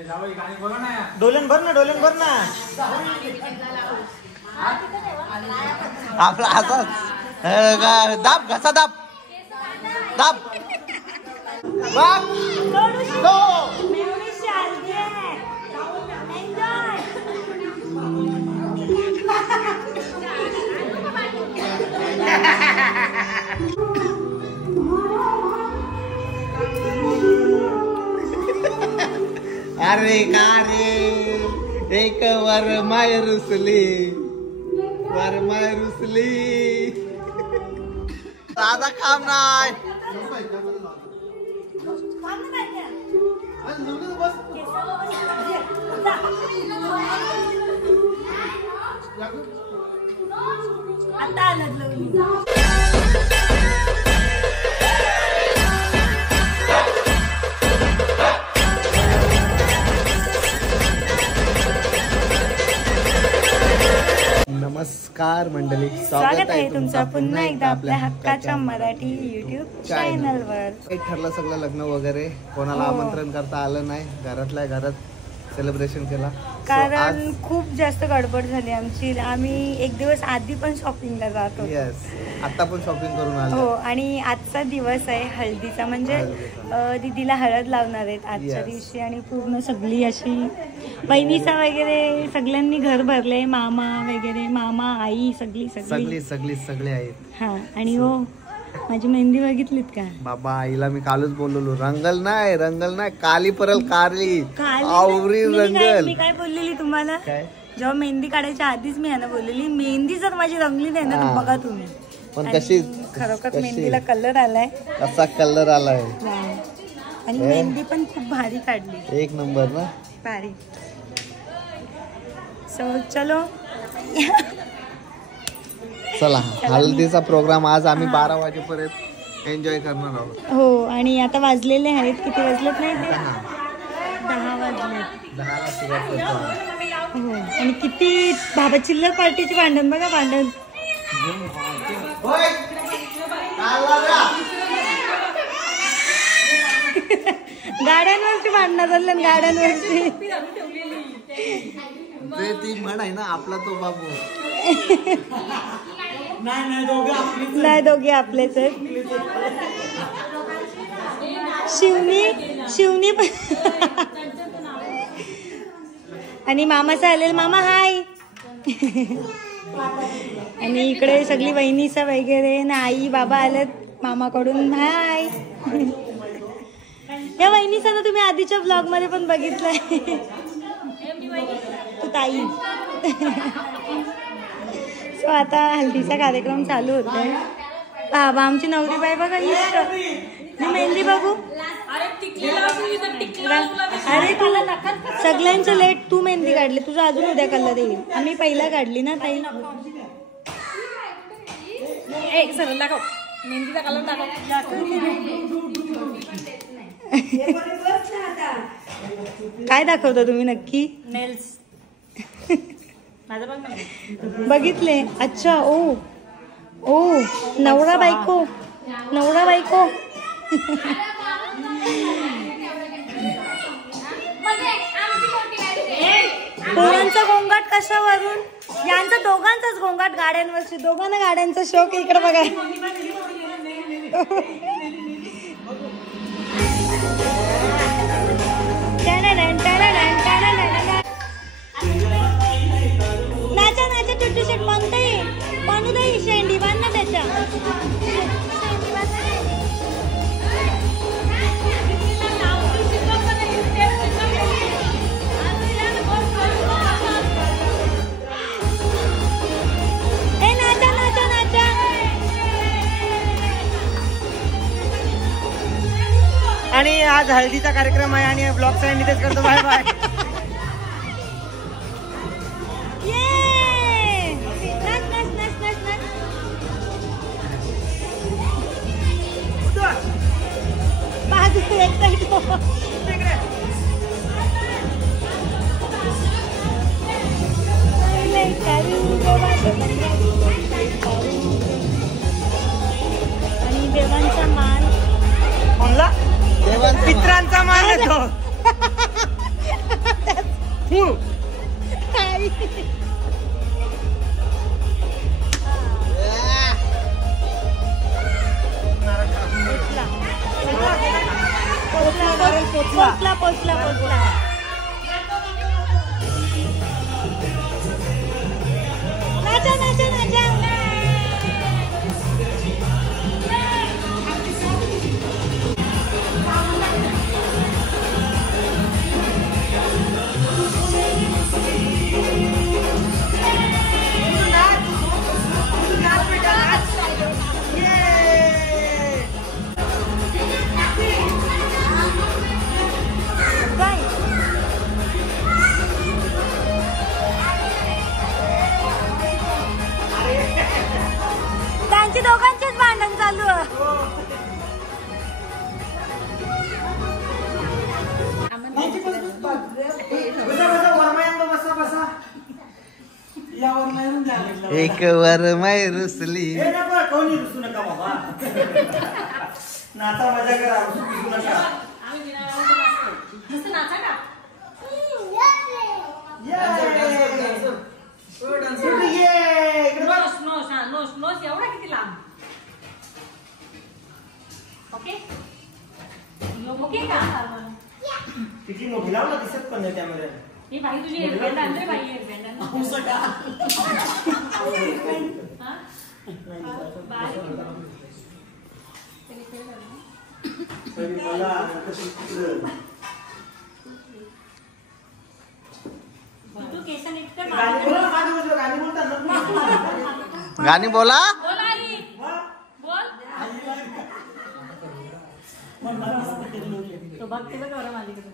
Dolan भर ना आपला असं दाब घसा दाब अरे का रे एक वर माय रुसली दादा काम नाही आता आलं नमस्कार मंडळी, स्वागत आहे तुमचं पुन्हा एकदा आपल्या हक्काच्या मराठी YouTube चॅनलवर. ठरलं सगळं लग्न वगैरे, कोणाला आमंत्रण करता आलं नाही, घरातल्या घरात सेलिब्रेशन केला कारण खूप जास्त गडबड झाली आमची. आम्ही एक दिवस आधी पण शॉपिंगला जात होतो. आता पण शॉपिंग करून आलो. हो, आणि आजचा दिवस आहे हळदीचा, म्हणजे दीदीला हळद लावणार आहेत आजच्या दिवशी. आणि पूर्ण सगळी अशी बहिणीचा वगैरे सगळ्यांनी घर भरले, मामा वगैरे, मामा आई सगळी आहेत. हा, आणि हो माझी मेहंदी बघितलीत का बाबा? आईला मी कालच बोललो, रंगल नाही काली परल कारली आवरी रंगल. मी काय बोललेली तुम्हाला? जेव्हा मेहंदी काढायच्या आधीच मी यांना बोललेली, मेहंदी जर माझी रंगली नाही ना तर बघा तुम्ही. पण कशी खरोखर मेहंदीला कलर आलाय. कसा कलर आलाय? आणि मेहंदी पण खूप भारी काढली, एक नंबर ना, भारी. सो चलो चला, हळदीचा प्रोग्राम आज आम्ही 12 वाजेपर्यंत एन्जॉय करणार आहोत. हो, आणि आता वाजलेले आहेत, किती वाजलेत नाही ते? 10 वाजले. 10ला सुरुवात करतो. हो, आणि किती बाबा चिल्लर पार्टीची भांडण बघा, भांडण. गाड्यांवरची भांडणं झाली, गाड्यांवरची. ती म्हण आहे ना, आपला तो बाबू. नाही, दोघे आपलेच आहेत. शिवनी आणि मामाचा आलेला, मामा हाय. आणि इकडे सगळी वहिनीचा वगैरे ना, आई बाबा आलेत मामाकडून, हाय. या वहिनीचा ना तुम्ही आधीच्या ब्लॉग मध्ये पण बघितलंय, तू ताई. सो आता हल्दीचा कार्यक्रम चालू होतोय. बाबा आमची नवरी बाई बघा, मी मेहंदी बघू. अरे तुला सगळ्यांचं लेट, तू मेहंदी काढली, तुझं अजून उद्या कलर येईल. आम्ही पहिला काढली ना ताई. सरळ दाखव मेहंदीचा कलर, काय दाखवता तुम्ही नक्की? नेल्स बघितले? अच्छा. ओ नवरा बायको पोरांचा गोंगाट कशावरून? यांचा दोघांचाच गोंगाट, गाड्यांवरची. दोघांना गाड्यांचा शौक. इकडे बघा. नाचा टुट्टू शेट बांधू दे शेंडी, बांध ना त्याच्या. आणि आज हळदीचा कार्यक्रम आहे आणि ब्लॉगचा एंड इथेच करतो. Bye bye. आणि देवांचा मान, पित्रांचा मान येतो. पोचला पोचला पोचला. नाचा नाचा नाचा. त्यांची दोघांचीच भांडण चालू आहे. एक वरमाई रुसली. कोणी रुसू नका बाबा. नाचा मजा करा, रुसू नका. एवढा किती लांब. ओके ओके का किती मोठी लावला दिसत पण नाही त्यामध्ये. ही बाई तुझी हेअरबँड आणते बाई हेअरबँड तू केस नीट कर. गाणी बोला. तो बघते बघ बरं माझ्याकडे.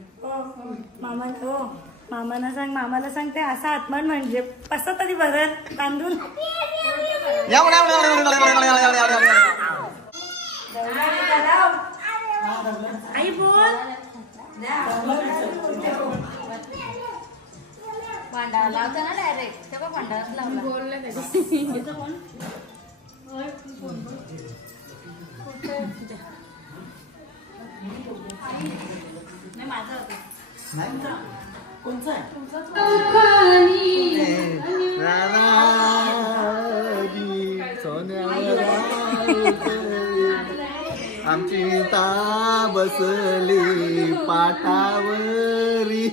मामाला सांग, मामाला सांगते असा आत्मान म्हणजे कसं तरी भरल तांदूळ. आई बोल. भांडा लावता ना डायरेक्ट तेव्हा भांडा लावला. बोलले नाही माझा होता. कोणचा आहे? आमची ता बसली पाटावरी.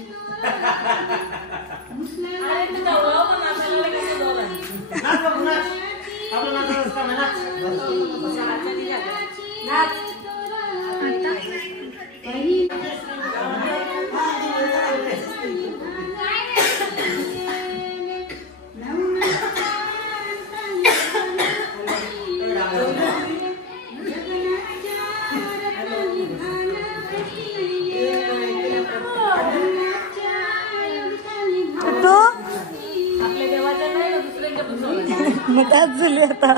मग त्याच झाली आता.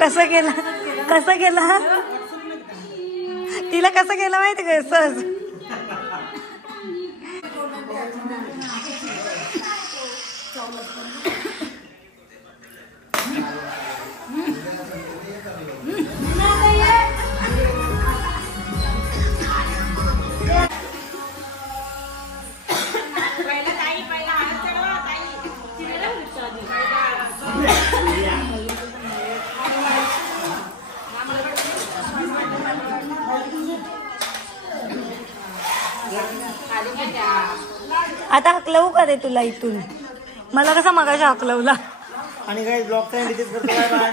कसं केला तिला कसं केलं माहिती का सहज. आता हकलवू का रे तुला इथून. मला कसा मगाशी हकलवला. आणि काय ब्लॉक टाइम डिलीट करतो काय बाय.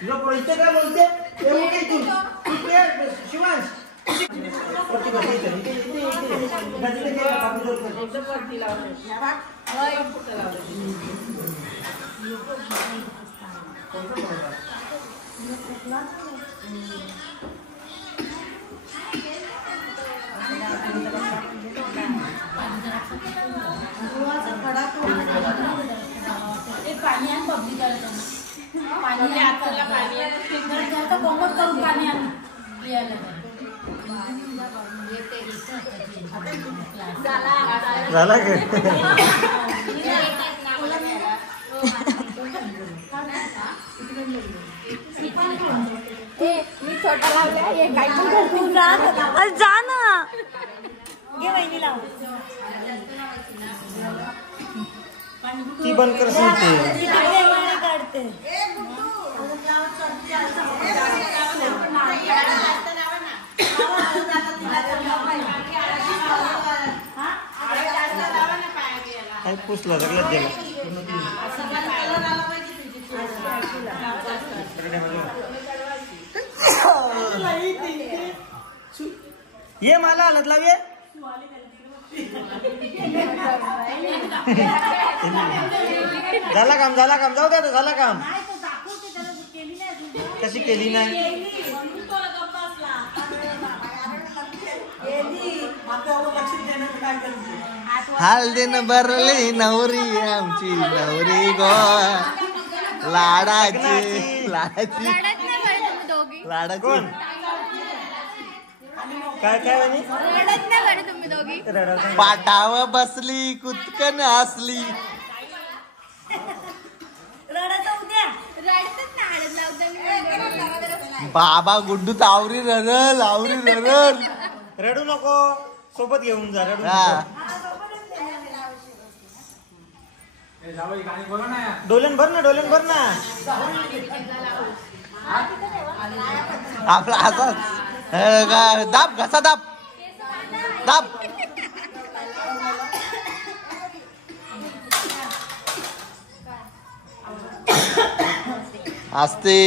तुला बोलते काय बोलते एवढं काय तू शिवांश. झाला काय. छोटा लावल्या हे काय पण तू जा अरे जा ना घे वहिनी लाव ती बंद कर सांगते काढते काय पुसलं सगळ्यात गेलं ये मला हलत लाव ये झाला काम जाऊ द्या झाला काम कशी केली नाही हळदीनं भरली नवरी आमची नवरी गो लाडाची कोण काय म्हणे तुम्ही दोघी पाटावर बसली कुतकन असली बाबा गुड्डू आवरी ररल रडू नको सोबत घेऊन जा रडू डोलन भर ना आपला असाच दाब घसा दाब असते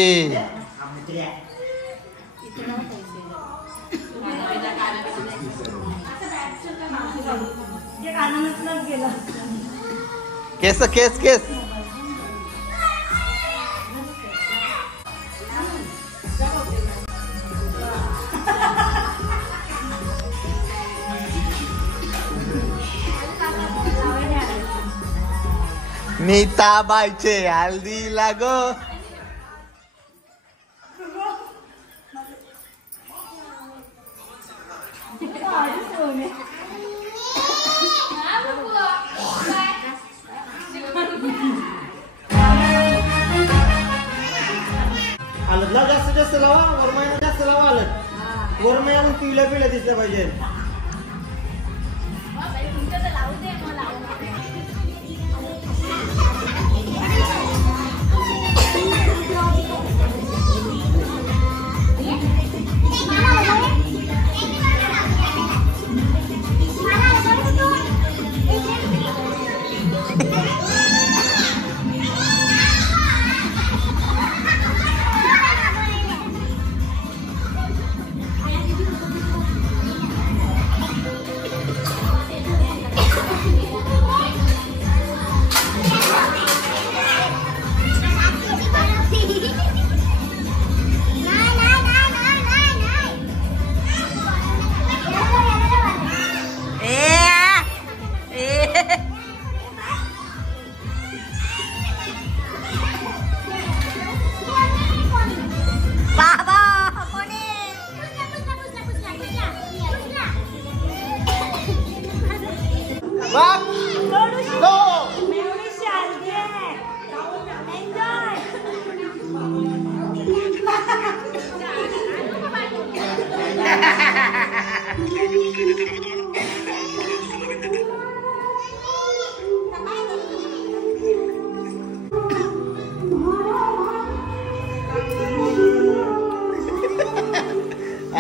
केस नीताबाईचे हल्दी लागो आलतला जास्त लावा वरमायला जास्त लावा आलत वरमाया मग पिवल्या दिसलं पाहिजे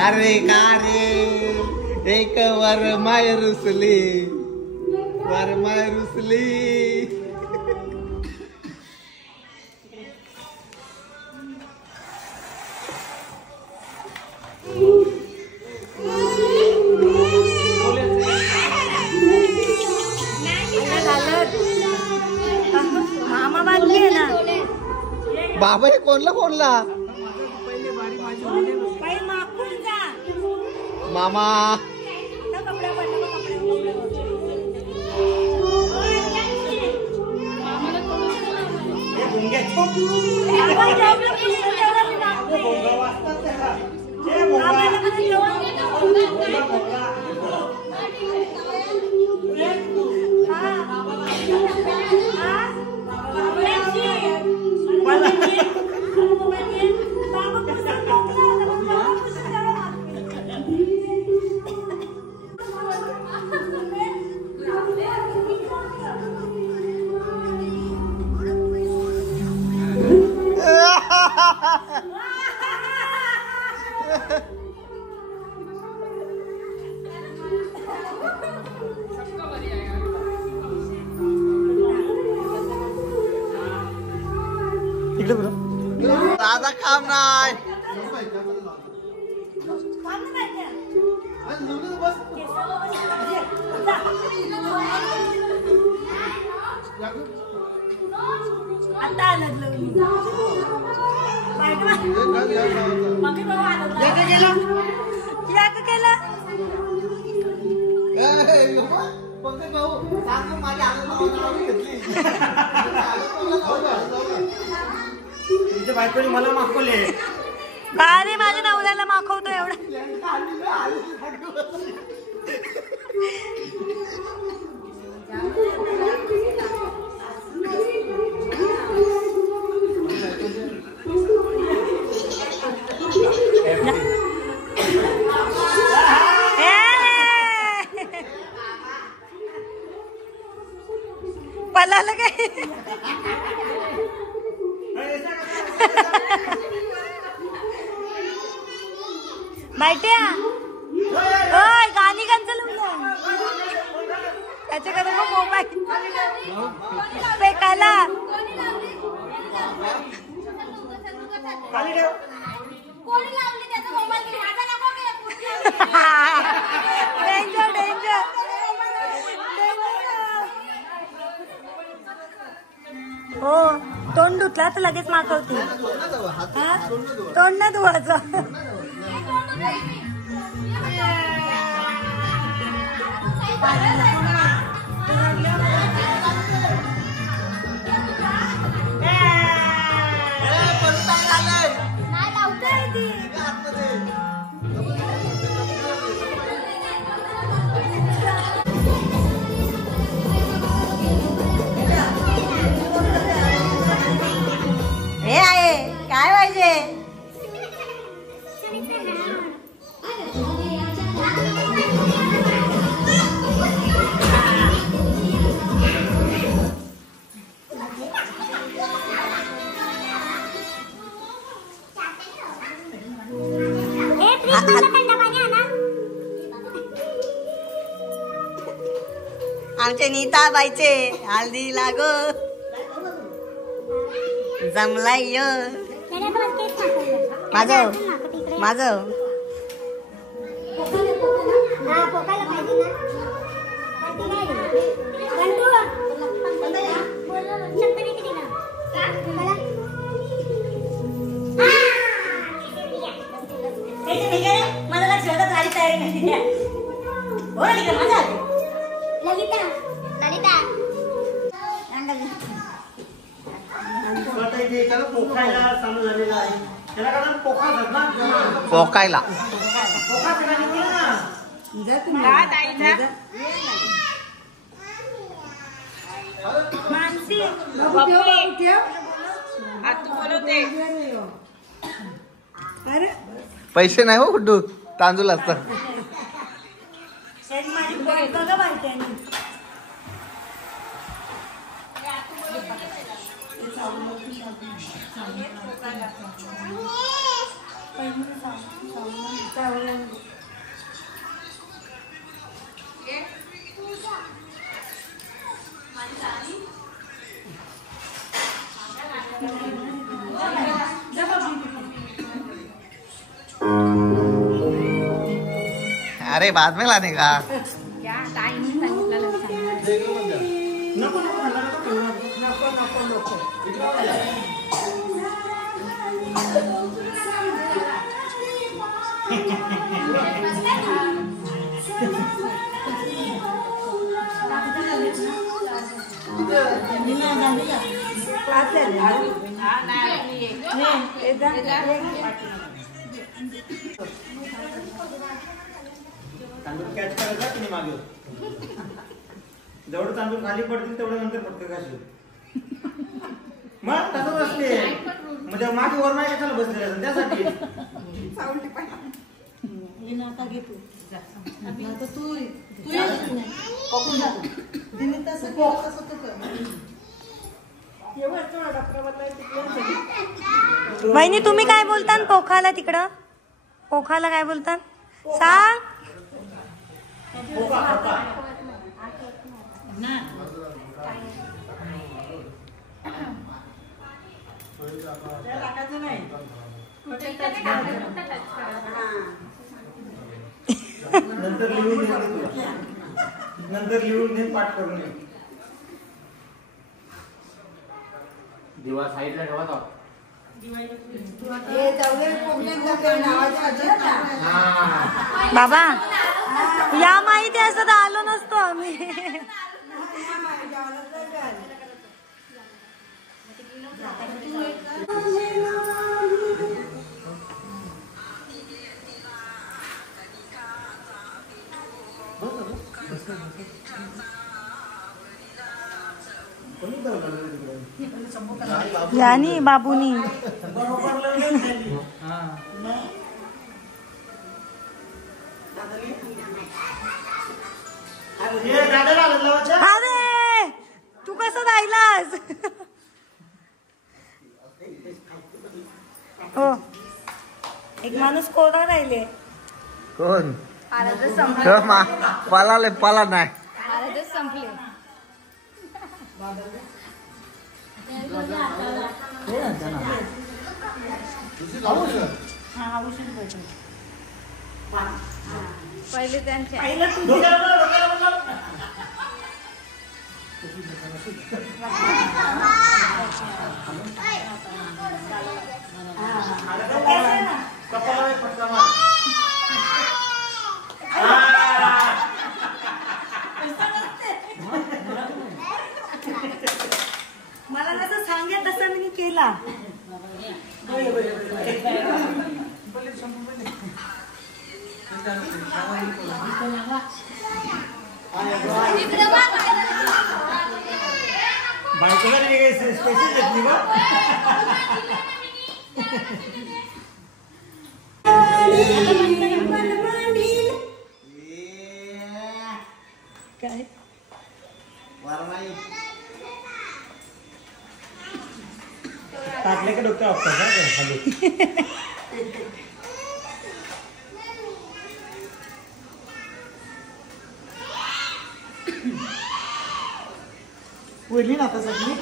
अरे का रे एक वरमाय रुसली मामा बांधली आहे ना बाबा हे कोणला मामा इकडे बरं दादा काम नाही. आता आलं तुमच्या बायकोने मला मागवले. का रे माझ्या नवऱ्याला माखवतो एवढं. पलाला काय बायट्या ओय गाणी कांचं लावलं त्याच्याकडे मग मोबाईल पेकाला डेंजर डेंजर. हो तोंड धुतला तर लगेच मागवते. तोंड न धुवायचं. हे आहे काय पाहिजे. आमच्या नीता बाईचे हल्दी लागो जमलाय य माझं माझं मला लक्षात गाडी तयारी नाही. हो ललिता ललिता पोखायला चालू झालेला आहे. त्याला कारण पोखा ना पोकायला पोखा मानसी पैसे नाही हो कुठू तांदूळ असतात. बघा माहिती आहे. अरे बाद में लाने का नको नको तांदूळ कॅच करायचा तुम्ही मागे. जेवढं तांदूळ खाली पडतील तेवढं नंतर पडते काशी. मग तसंच असते. म्हणजे मागे वर नाही कशाला बसलेलं असं त्यासाठी. तू वहिनी तुम्ही काय बोलता पोखाला तिकडं? पोखाला काय बोलता सांग. नंतर लिहून दे पाठ करून ये. दिवा साईडला ठेवा तो. बाबा या माहिती असतं तर आलो नसतो आम्ही. यानी बाबूनी अरे तू कसं राहिलास? हो एक माणूस कोणा राहिले. कोण संपले. पाला नाही. संपले. पहिले त्यांचे मला कसं सांगेल तसं मी केला. बायकोला स्पेशल घेतली का? काय टाकले का डोक्या खाली. वळली ना आता सगळी.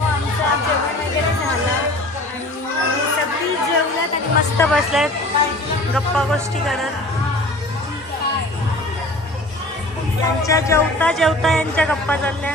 आमचं जेवण वगैरे झालं आणि सगळी जेवल्यात आणि मस्त बसल्यात गप्पा गोष्टी करत. यांच्या जेवता जेवता यांच्या गप्पा चालल्या.